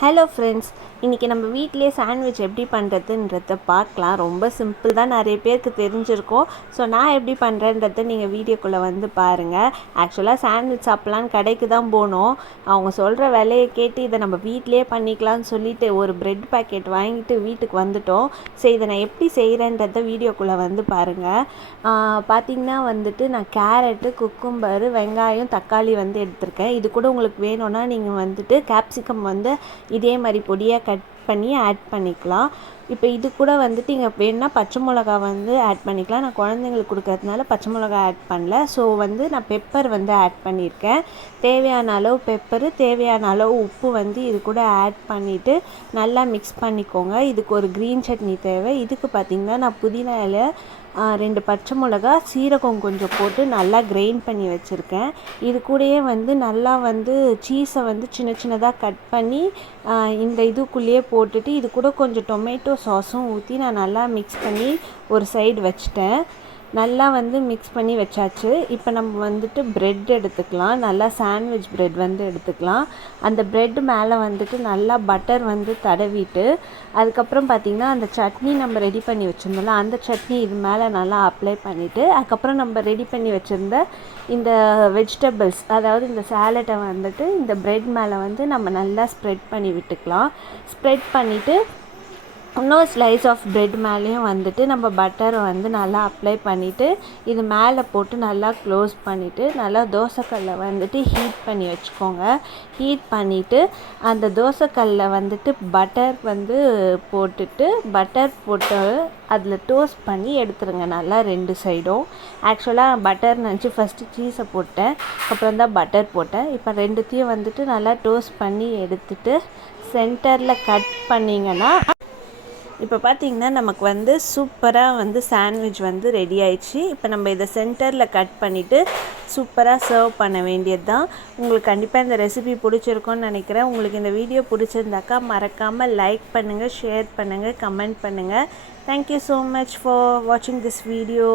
Hello friends, இன்றைக்கி நம்ம வீட்டிலே சாண்ட்விச் எப்படி பண்ணுறதுன்றத பார்க்கலாம். ரொம்ப சிம்பிள் தான், நிறைய பேருக்கு தெரிஞ்சிருக்கும். ஸோ நான் எப்படி பண்ணுறேன்றதை நீங்கள் வீடியோக்குள்ளே வந்து பாருங்கள். ஆக்சுவலாக சாண்ட்விச் சாப்பிட்லான்னு கடைக்கு தான் போனோம். அவங்க சொல்கிற விலையை கேட்டு இதை நம்ம வீட்டிலே பண்ணிக்கலாம்னு சொல்லிட்டு ஒரு ப்ரெட் பேக்கெட் வாங்கிட்டு வீட்டுக்கு வந்துட்டோம். ஸோ இதை நான் எப்படி செய்கிறேன்றதை வீடியோக்குள்ளே வந்து பாருங்கள். பார்த்திங்கன்னா வந்துட்டு நான் கேரட்டு, குக்கும்பரு, வெங்காயம், தக்காளி வந்து எடுத்திருக்கேன். இது கூட உங்களுக்கு வேணும்னா நீங்கள் வந்துட்டு கேப்சிகம் வந்து இதே மாதிரி பொடியாக கட் பண்ணி ஆட் பண்ணிக்கலாம். இப்போ இது கூட வந்துட்டு இங்கே வேணும்னா பச்சை மிளகா வந்து ஆட் பண்ணிக்கலாம். நான் குழந்தைங்களுக்கு கொடுக்கறதுனால பச்சை மிளகா ஆட் பண்ணல. ஸோ வந்து நான் பெப்பர் வந்து ஆட் பண்ணியிருக்கேன். தேவையான அளவு பெப்பரு, தேவையான அளவு உப்பு வந்து இது கூட ஆட் பண்ணிவிட்டு நல்லா மிக்ஸ் பண்ணிக்கோங்க. இதுக்கு ஒரு க்ரீன் சட்னி தேவை. இதுக்கு பார்த்திங்கன்னா நான் புதினா இலை, 2 பச்சை மிளகா, சீரகம் கொஞ்சம் போட்டு நல்லா கிரைண்ட் பண்ணி வச்சுருக்கேன். இது கூடயே வந்து நல்லா வந்து சீஸை வந்து சின்ன சின்னதாக கட் பண்ணி இந்த இதுக்குள்ளேயே போட்டுட்டு இது கூட கொஞ்சம் டொமேட்டோ சாஸும் ஊற்றி நான் நல்லா மிக்ஸ் பண்ணி ஒரு சைடு வச்சுட்டேன். நல்லா வந்து மிக்ஸ் பண்ணி வச்சாச்சு. இப்போ நம்ம வந்துட்டு ப்ரெட் எடுத்துக்கலாம். நல்லா சாண்ட்விச் ப்ரெட் வந்து எடுத்துக்கலாம். அந்த ப்ரெட் மேலே வந்துட்டு நல்லா பட்டர் வந்து தடவிட்டு அதுக்கப்புறம் பார்த்திங்கன்னா அந்த சட்னி நம்ம ரெடி பண்ணி வச்சுருந்தோம்ல, அந்த சட்னி இது மேலே நல்லா அப்ளை பண்ணிவிட்டு அதுக்கப்புறம் நம்ம ரெடி பண்ணி வச்சுருந்த இந்த வெஜிடபிள்ஸ், அதாவது இந்த சாலட்டை வந்துட்டு இந்த ப்ரெட் மேலே வந்து நம்ம நல்லா ஸ்ப்ரெட் பண்ணி விட்டுக்கலாம். ஸ்ப்ரெட் பண்ணிவிட்டு இன்னொரு ஸ்லைஸ் ஆஃப் ப்ரெட் மேலேயும் வந்துட்டு நம்ம பட்டரை வந்து நல்லா அப்ளை பண்ணிவிட்டு இது மேலே போட்டு நல்லா க்ளோஸ் பண்ணிவிட்டு நல்லா தோசைக்கல்லை வந்துட்டு ஹீட் பண்ணி வச்சுக்கோங்க. ஹீட் பண்ணிவிட்டு அந்த தோசைக்கல்லை வந்துட்டு பட்டர் வந்து போட்டு அதில் டோஸ்ட் பண்ணி எடுத்துருங்க நல்லா 2 சைடும். ஆக்சுவலாக பட்டர் நினச்சி ஃபஸ்ட்டு சீஸை போட்டேன், அப்புறம் தான் பட்டர் போட்டேன். இப்போ ரெண்டுத்தையும் வந்துட்டு நல்லா டோஸ்ட் பண்ணி எடுத்துட்டு சென்டரில் கட் பண்ணிங்கன்னா இப்போ பார்த்திங்கன்னா நமக்கு வந்து சூப்பராக வந்து சாண்ட்விச் வந்து ரெடி ஆயிடுச்சு. இப்போ நம்ம இதை சென்டரில் கட் பண்ணிவிட்டு சூப்பராக சர்வ் பண்ண வேண்டியது தான். உங்களுக்கு கண்டிப்பாக இந்த ரெசிபி பிடிச்சிருக்கும்னு நினைக்கிறேன். உங்களுக்கு இந்த வீடியோ பிடிச்சிருந்தாக்கா மறக்காமல் லைக் பண்ணுங்கள், ஷேர் பண்ணுங்கள், கமெண்ட் பண்ணுங்கள். தேங்க்யூ ஸோ மச் ஃபார் வாட்சிங் திஸ் வீடியோ.